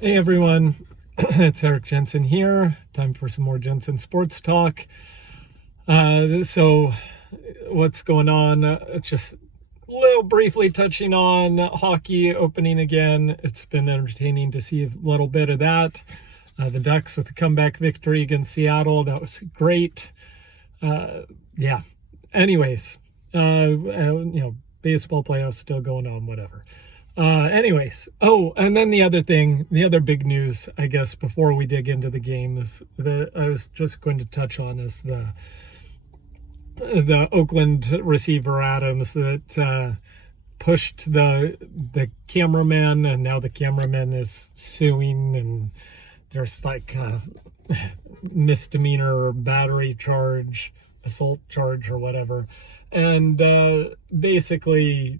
Hey everyone, it's Eric Jensen here. Time for some more Jensen sports talk. So, what's going on? Just a little briefly touching on hockey opening again. It's been entertaining to see a little bit of that. The Ducks with the comeback victory against Seattle. That was great. Yeah. Anyways, baseball playoffs still going on, whatever. And then the other big news, I guess, before we dig into the game is that I was just going to touch on is the Oakland receiver Adams that pushed the cameraman, and now the cameraman is suing, and there's like a misdemeanor or battery charge, assault charge or whatever, and basically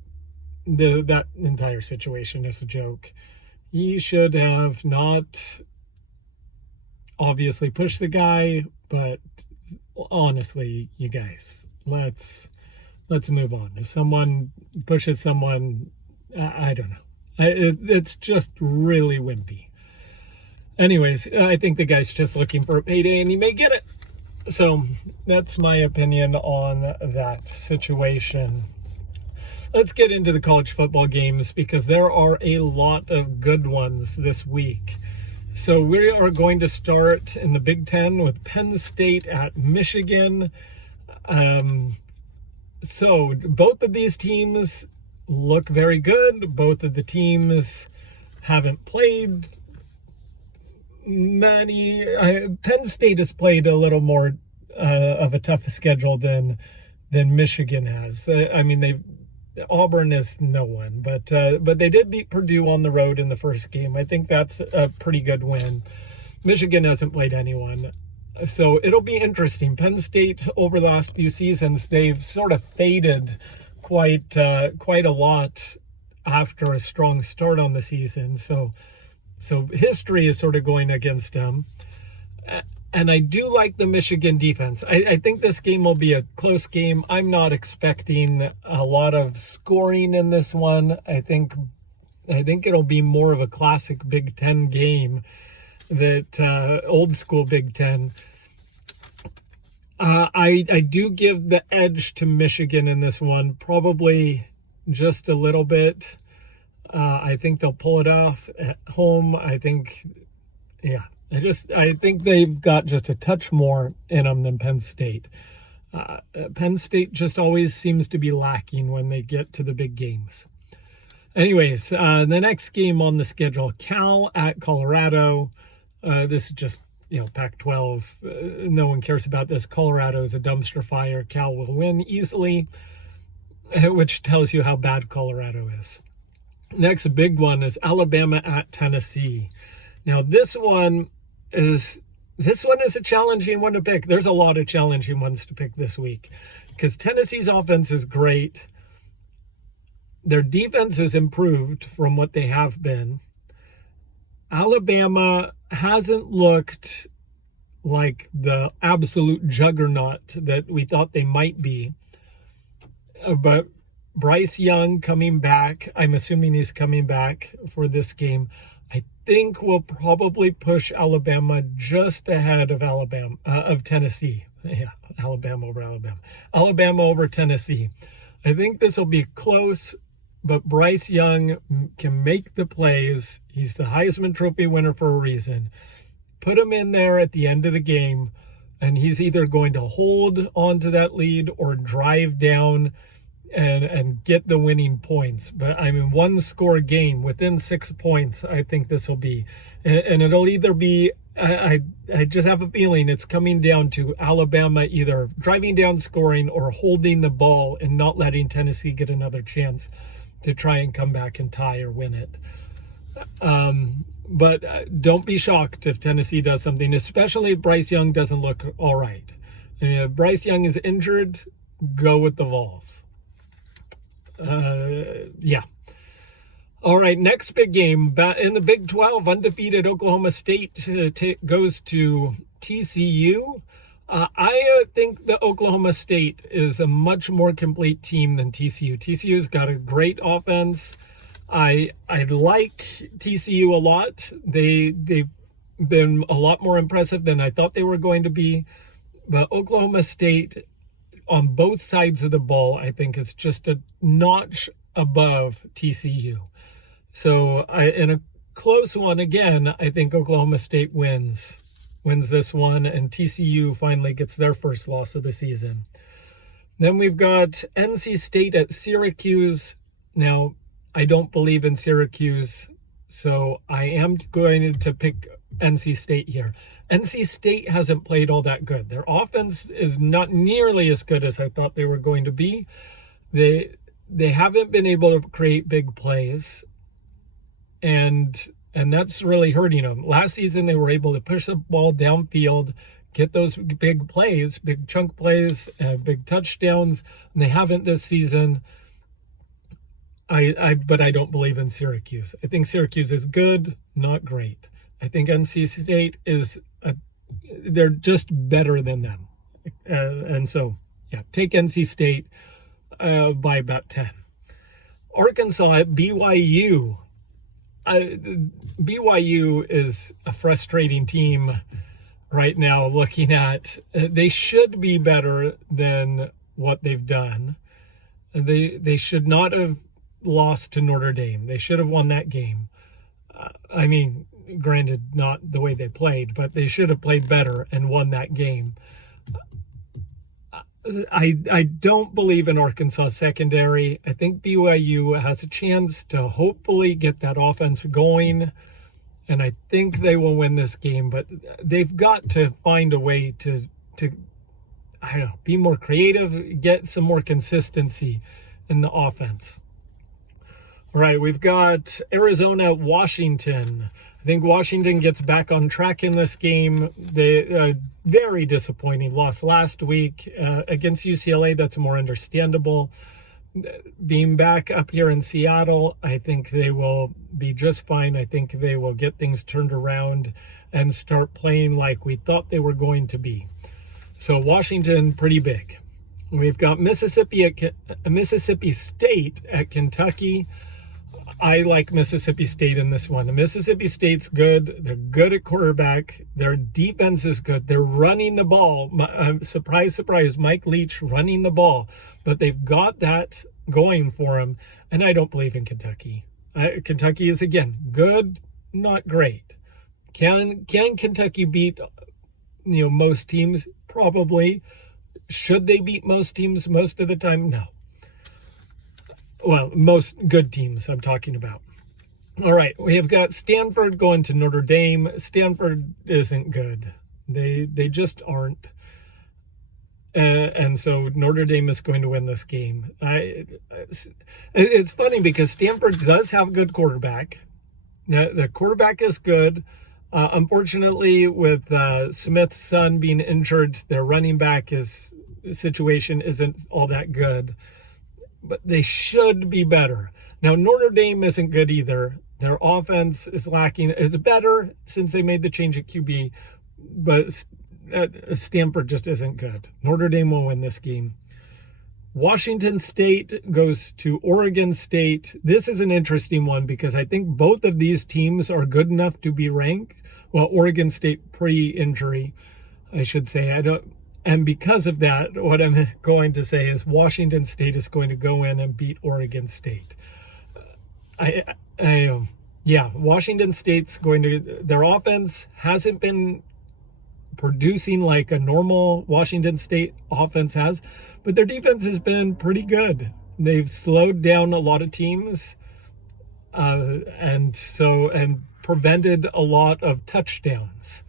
that entire situation is a joke. He should have not obviously pushed the guy, but honestly, you guys, let's move on. If someone pushes someone, I don't know. It's just really wimpy. Anyways, I think the guy's just looking for a payday, and he may get it. So that's my opinion on that situation. Let's get into the college football games because there are a lot of good ones this week. So we are going to start in the Big Ten with Penn State at Michigan. So both of these teams look very good. Both of the teams haven't played many. Penn State has played a little more of a tough schedule than Michigan has. I mean, Auburn is no one, but they did beat Purdue on the road in the first game. I think that's a pretty good win. Michigan hasn't played anyone, so it'll be interesting. Penn State over the last few seasons, they've sort of faded quite a lot after a strong start on the season. So history is sort of going against them. And I do like the Michigan defense. I think this game will be a close game. I'm not expecting a lot of scoring in this one. I think it'll be more of a classic Big Ten game, that old school Big Ten. I do give the edge to Michigan in this one, probably just a little bit. I think they'll pull it off at home. I think they've got just a touch more in them than Penn State. Penn State just always seems to be lacking when they get to the big games. Anyways, the next game on the schedule, Cal at Colorado. This is just, Pac-12. No one cares about this. Colorado is a dumpster fire. Cal will win easily, which tells you how bad Colorado is. Next big one is Alabama at Tennessee. Now, this one is a challenging one to pick. There's a lot of challenging ones to pick this week because Tennessee's offense is great. Their defense is improved from what they have been. Alabama hasn't looked like the absolute juggernaut that we thought they might be. But Bryce Young coming back, I'm assuming he's coming back for this game, I think we'll probably push Alabama just ahead of Tennessee. Yeah, Alabama over Tennessee. I think this will be close, but Bryce Young can make the plays. He's the Heisman Trophy winner for a reason. Put him in there at the end of the game, and he's either going to hold on to that lead or drive down and get the winning points. But I mean, one score game within 6 points, I think this will be, and it'll either be, I just have a feeling it's coming down to Alabama either driving down scoring or holding the ball and not letting Tennessee get another chance to try and come back and tie or win it. But don't be shocked if Tennessee does something, especially if Bryce Young doesn't look all right. And if Bryce Young is injured, go with the Vols. All right, next big game in the Big 12, undefeated Oklahoma State goes to TCU. I think the Oklahoma State is a much more complete team than TCU. TCU's got a great offense. I like TCU a lot. They've been a lot more impressive than I thought they were going to be. But Oklahoma State on both sides of the ball, I think, is just a notch above TCU. So in a close one again, I think Oklahoma State wins this one, and TCU finally gets their first loss of the season. Then we've got NC State at Syracuse. Now, I don't believe in Syracuse, so I am going to pick NC State here. NC State hasn't played all that good. Their offense is not nearly as good as I thought they were going to be. They haven't been able to create big plays, and that's really hurting them. Last season, they were able to push the ball downfield, get those big plays, big chunk plays, big touchdowns, and they haven't this season. But I don't believe in Syracuse. I think Syracuse is good, not great. I think NC State they're just better than them. And so, yeah, take NC State by about 10. Arkansas at BYU. BYU is a frustrating team right now looking at. They should be better than what they've done. They should not have lost to Notre Dame. They should have won that game. I mean, granted, not the way they played, but they should have played better and won that game. I don't believe in Arkansas secondary. I think BYU has a chance to hopefully get that offense going, and I think they will win this game, but they've got to find a way to I don't know, be more creative, get some more consistency in the offense. All right, we've got Arizona, Washington. I think Washington gets back on track in this game. They very disappointing loss last week against UCLA. That's more understandable. Being back up here in Seattle, I think they will be just fine. I think they will get things turned around and start playing like we thought they were going to be. So Washington, pretty big. We've got Mississippi State at Kentucky. I like Mississippi State in this one. Mississippi State's good. They're good at quarterback. Their defense is good. They're running the ball. Surprise, surprise, Mike Leach running the ball. But they've got that going for them. And I don't believe in Kentucky. Kentucky is, again, good, not great. Can Kentucky beat most teams? Probably. Should they beat most teams most of the time? No. Well, most good teams I'm talking about. All right, we have got Stanford going to Notre Dame. Stanford isn't good. They just aren't. And so Notre Dame is going to win this game. It's funny because Stanford does have a good quarterback. The quarterback is good. Unfortunately, with Smith's son being injured, their running back situation isn't all that good. But they should be better. Now, Notre Dame isn't good either. Their offense is lacking. It's better since they made the change at QB, but Stanford just isn't good. Notre Dame will win this game. Washington State goes to Oregon State. This is an interesting one because I think both of these teams are good enough to be ranked. Well, Oregon State pre-injury, I should say. And because of that, what I'm going to say is Washington State is going to go in and beat Oregon State. Washington State's going to, their offense hasn't been producing like a normal Washington State offense has, but their defense has been pretty good. They've slowed down a lot of teams and prevented a lot of touchdowns.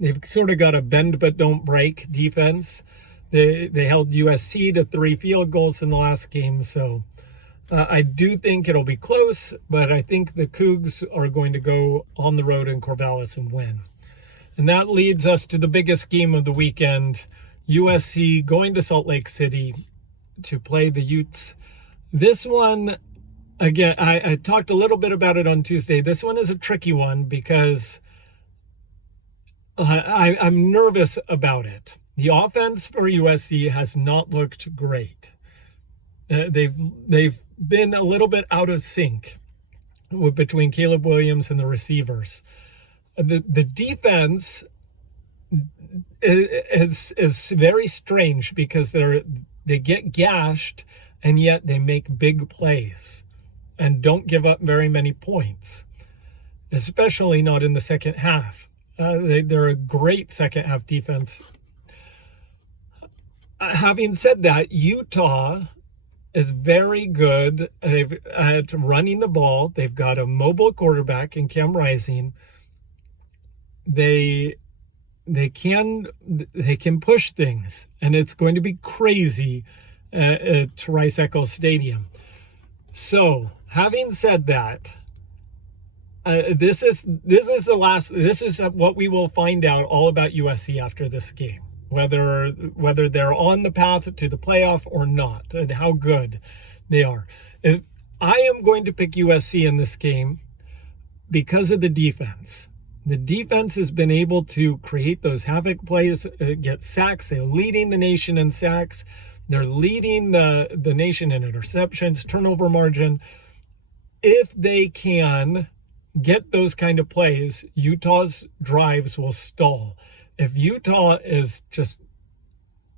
They've sort of got a bend but don't break defense. They held USC to 3 field goals in the last game. So I do think it'll be close, but I think the Cougs are going to go on the road in Corvallis and win. And that leads us to the biggest game of the weekend, USC going to Salt Lake City to play the Utes. This one, again, I talked a little bit about it on Tuesday. This one is a tricky one because I'm nervous about it. The offense for USC has not looked great. They've been a little bit out of sync between Caleb Williams and the receivers. The defense is very strange because they get gashed and yet they make big plays and don't give up very many points, especially not in the second half. They're a great second half defense. Having said that, Utah is very good at running the ball. They've got a mobile quarterback in Cam Rising. They can push things, and it's going to be crazy at Rice-Eccles Stadium. So, having said that, this is what we will find out all about USC after this game, whether they're on the path to the playoff or not, and how good they are. If I am going to pick USC in this game because of the defense. The defense has been able to create those havoc plays, get sacks. They're leading the nation in sacks. They're leading the nation in interceptions, turnover margin. If they can get those kind of plays, Utah's drives will stall. If Utah is just,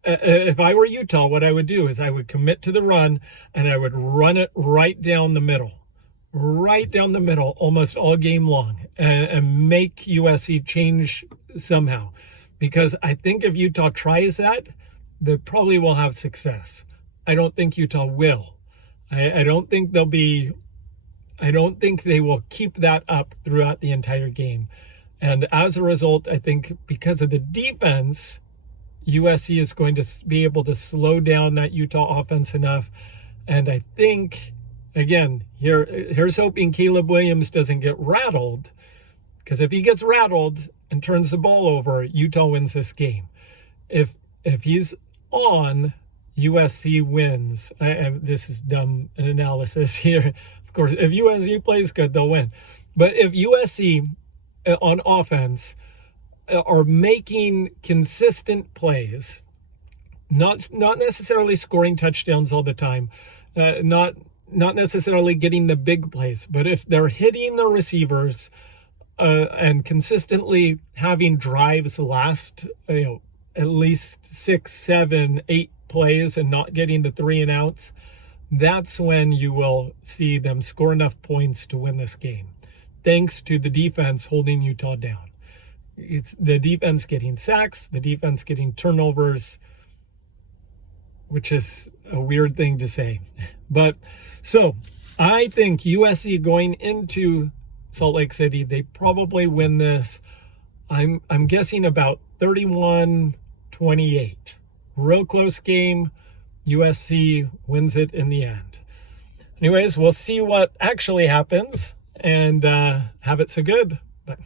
if I were Utah, what I would do is I would commit to the run and I would run it right down the middle almost all game long and make USC change somehow. Because I think if Utah tries that, they probably will have success. I don't think Utah will. I don't think they will keep that up throughout the entire game. And as a result, I think because of the defense, USC is going to be able to slow down that Utah offense enough. And I think, again, here's hoping Caleb Williams doesn't get rattled, because if he gets rattled and turns the ball over, Utah wins this game. If he's on, USC wins. This is dumb analysis here. Of course, if USC plays good, they'll win. But if USC on offense are making consistent plays, not necessarily scoring touchdowns all the time, not necessarily getting the big plays, but if they're hitting the receivers and consistently having drives last, at least 6, 7, 8 plays and not getting the 3 and outs, that's when you will see them score enough points to win this game. Thanks to the defense holding Utah down. It's the defense getting sacks, the defense getting turnovers, which is a weird thing to say. But so I think USC going into Salt Lake City, they probably win this. I'm guessing about 31-28. Real close game. USC wins it in the end. Anyways, we'll see what actually happens, and have it so good. Bye.